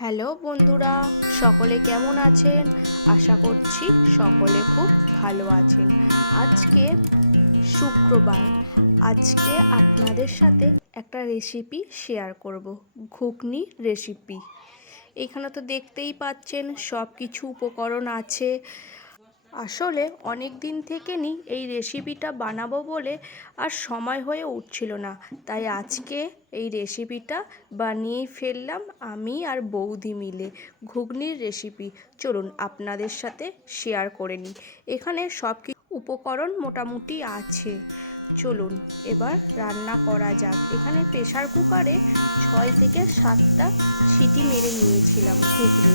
Hello বন্ধুরা, সকলে কেমন আছেন? আশা করছি সকলে খুব ভালো আছেন। আজকে শুক্রবার, আজকে আপনাদের সাথে একটা রেসিপি শেয়ার করব, ঘুগনি রেসিপি এখানে তো দেখতেই পাচ্ছেন সব কিছু উপকরণ আছে। আসলে অনেক দিন থেকে নি এই রেসিপিটা বানাবো বলে আর সময় হয়ে উঠছিল না। তাই আজকে এই রেসিপিটা বানিয়েই ফেললাম আমি আর বৌদি মিলে। ঘুগনির রেসিপি চলুন আপনাদের সাথে শেয়ার করে নিই। এখানে সব উপকরণ মোটামুটি আছে। চলুন এবার রান্না করা যাক। এখানে প্রেসার কুকারে ছয় থেকে সাতটা সিটি মেরে নিয়েছিলাম ঘুগনি।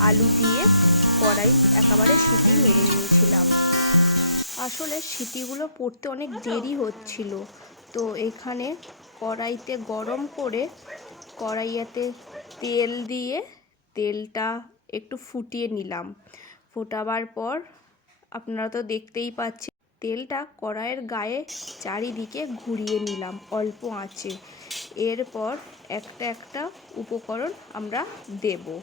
আলু দিয়ে কড়াই একেবারে সিটি মেরে নিয়েছিলাম। আসলে সিটিগুলো পড়তে অনেক দেরি হচ্ছিল। তো এখানে কড়াইতে গরম করে কড়াইয়াতে তেল দিয়ে তেলটা একটু ফুটিয়ে নিলাম। ফোটাবার পর আপনারা তো দেখতেই পাচ্ছেন, তেলটা কড়াইয়ের গায়ে চারিদিকে ঘুরিয়ে নিলাম অল্প আঁচে। এরপর একটা একটা উপকরণ আমরা দেবো।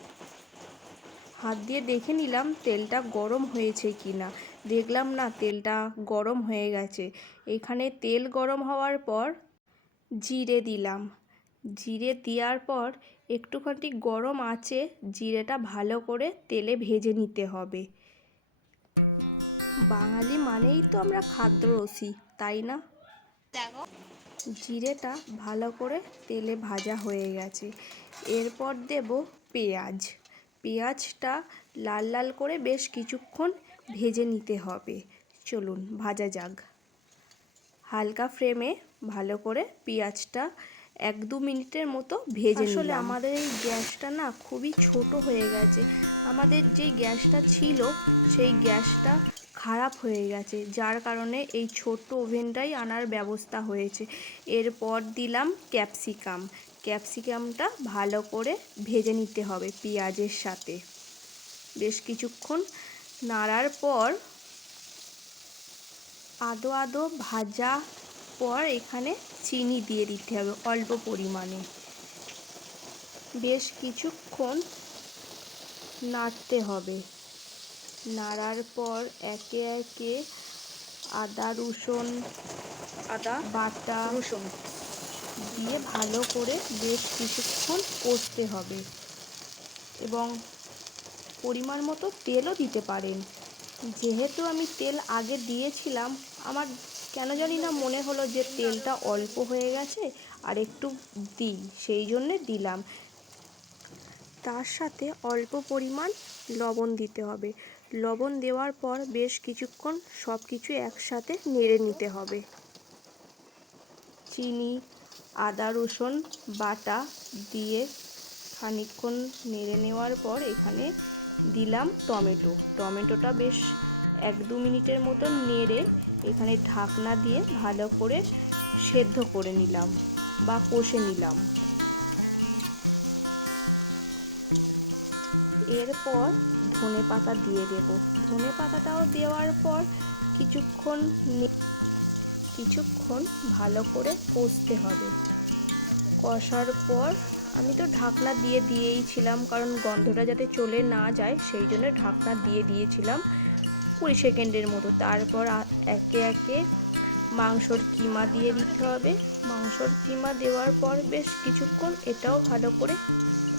হাত দিয়ে দেখে নিলাম তেলটা গরম হয়েছে কি না। দেখলাম না তেলটা গরম হয়ে গেছে। এখানে তেল গরম হওয়ার পর জিরে দিলাম। জিরে দেওয়ার পর একটুখানি গরম আছে জিরেটা ভালো করে তেলে ভেজে নিতে হবে। বাঙালি মানেই তো আমরা খাদ্যরসি তাই না? জিরেটা ভালো করে তেলে ভাজা হয়ে গেছে। এরপর দেব পেঁয়াজ। পেঁয়াজটা লাল লাল করে বেশ কিছুক্ষণ ভেজে নিতে হবে। চলুন, ভাজা যাক। হালকা ফ্লেমে ভালো করে পেঁয়াজটা এক দু মিনিটের মতো ভেজে আসলে আমাদের এই গ্যাসটা না খুবই ছোট হয়ে গেছে। আমাদের যেই গ্যাসটা ছিল সেই গ্যাসটা খারাপ হয়ে গেছে যার কারণে এই ছোট্ট ওভেনটাই আনার ব্যবস্থা হয়েছে। এরপর দিলাম ক্যাপসিকাম। ক্যাপসিকামটা ভালো করে ভেজে নিতে হবে পেঁয়াজের সাথে। বেশ কিছুক্ষণ নাড়ার পর আদো আদো ভাজা পর এখানে চিনি দিয়ে দিতে হবে অল্প পরিমাণে। বেশ কিছুক্ষণ নাড়তে হবে। নাড়ার পর একে একে আদা রসুন আদা বাটা রসুন দিয়ে ভালো করে বেশ কিছুক্ষণ কষতে হবে। এবং পরিমাণ মতো তেলও দিতে পারেন। যেহেতু আমি তেল আগে দিয়েছিলাম আমার কেন জানি না মনে হলো যে তেলটা অল্প হয়ে গেছে আর একটু দিই, সেই জন্যে দিলাম। তার সাথে অল্প পরিমাণ লবণ দিতে হবে। লবণ দেওয়ার পর বেশ কিছুক্ষণ সব কিছু একসাথে নেড়ে নিতে হবে। চিনি, আদা, রসুন, বাটা দিয়ে খানিকক্ষণ নেড়ে নেওয়ার পর এখানে দিলাম টমেটো। টমেটোটা বেশ এক দু মিনিটের মতো নেড়ে এখানে ঢাকনা দিয়ে ভালো করে সেদ্ধ করে নিলাম বা কষে নিলাম। এরপর ধনে পাতা দিয়ে দেব। ধনে পাতাটাও দেওয়ার পর কিছুক্ষণ কিছুক্ষণ ভালো করে কষতে হবে। কষার পর আমি তো ঢাকনা দিয়ে দিয়েইছিলাম কারণ গন্ধটা যাতে চলে না যায়, সেই জন্য ঢাকনা দিয়ে দিয়েছিলাম। কুড়ি সেকেন্ডের মতো। তারপর একে একে মাংসর কিমা দিয়ে দিতে হবে। মাংসর কিমা দেওয়ার পর বেশ কিছুক্ষণ এটাও ভালো করে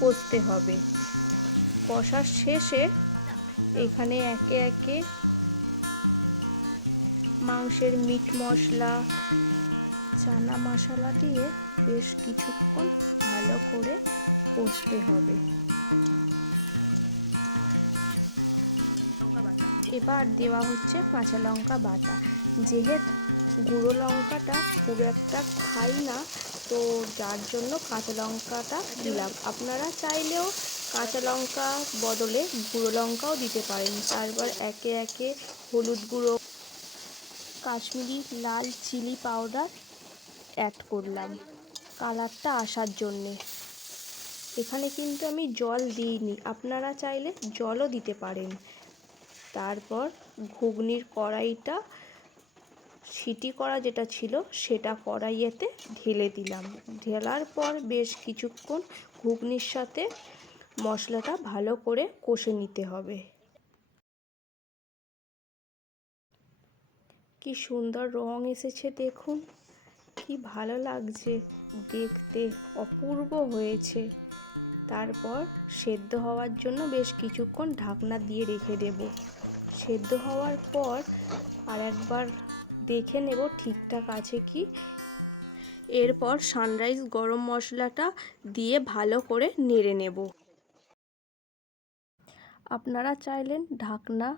কষতে হবে। কষার শেষে এখানে একে একে মাংসের মিট মশলা, চানা মশলা দিয়ে বেশ কিছুক্ষণ ভালো করে কষতে হবে। এবার দেওয়া হচ্ছে কাঁচা লঙ্কা বাটা। যেহেতু গুঁড়ো লঙ্কাটা খুব একটা খাই না, তো যার জন্য কাঁচা লঙ্কাটা দিলাম। আপনারা চাইলেও কাঁচা লঙ্কা বদলে গুঁড়ো লঙ্কাও দিতে পারেন। তারপর একে একে হলুদ গুঁড়ো, কাশ্মীরি লাল চিলি পাউডার অ্যাড করলাম কালারটা আসার জন্যে। এখানে কিন্তু আমি জল দিইনি। আপনারা চাইলে জলও দিতে পারেন। তারপর ঘুগনির কড়াইটা সিটি করা যেটা ছিল, সেটা কড়াইয়েতে ঢেলে দিলাম। ঢেলার পর বেশ কিছুক্ষণ ঘুগনির সাথে মশলাটা ভালো করে কষে নিতে হবে। কি সুন্দর রং এসেছে দেখুন, কি ভালো লাগছে দেখতে, অপূর্ব হয়েছে। তারপর সেদ্ধ হওয়ার জন্য বেশ কিছুক্ষণ ঢাকনা দিয়ে রেখে দেব। সেদ্ধ হওয়ার পর আর একবার দেখে নেব ঠিকঠাক আছে কি। এরপর সানরাইজ গরম মশলাটা দিয়ে ভালো করে নেড়ে নেব। আপনারা চাইলেন ঢাকনা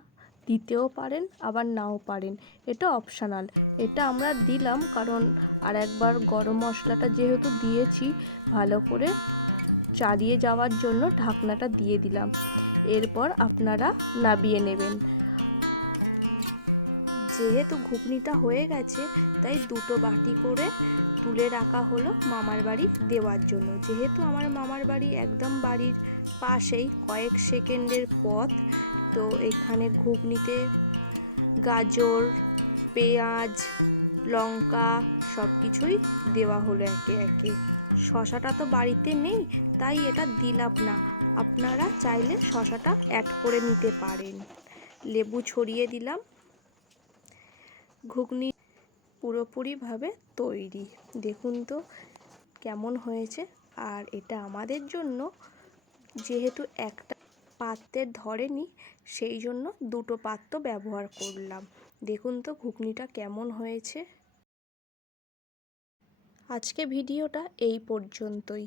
দিতেও পারেন, আবার নাও পারেন। এটা অপশানাল এটা আমরা দিলাম কারণ আর একবার গরম মশলাটা যেহেতু দিয়েছি, ভালো করে চালিয়ে যাওয়ার জন্য ঢাকনাটা দিয়ে দিলাম। এরপর আপনারা নাবিয়ে নেবেন। যেহেতু ঘুগনিটা হয়ে গেছে, তাই দুটো বাটি করে তুলে রাখা হলো মামার বাড়ি দেওয়ার জন্য। যেহেতু আমার মামার বাড়ি একদম বাড়ির পাশেই কয়েক সেকেন্ডের পথ, তো এখানে ঘুগনিতে গাজর, পেঁয়াজ, লঙ্কা সব কিছুই দেওয়া হলো একে একে। শশাটা তো বাড়িতে নেই, তাই এটা দিলাম না। আপনারা চাইলে শশাটা অ্যাড করে নিতে পারেন। লেবু ছড়িয়ে দিলাম। ঘুগনি পুরোপুরিভাবে তৈরি। দেখুন তো কেমন হয়েছে। আর এটা আমাদের জন্য যেহেতু একটা পাত্রের ধরেনি, সেই জন্য দুটো পাত্র ব্যবহার করলাম। দেখুন তো ঘুগনিটা কেমন হয়েছে। আজকে ভিডিওটা এই পর্যন্তই।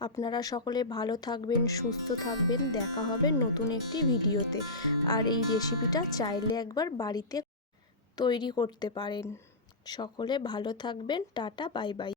আপনারা সকলে ভালো থাকবেন, সুস্থ থাকবেন। দেখা হবে নতুন একটি ভিডিওতে। আর এই রেসিপিটা চাইলে একবার বাড়িতে তৈরি করতে পারেন। সকলে ভালো থাকবেন। Tata bye bye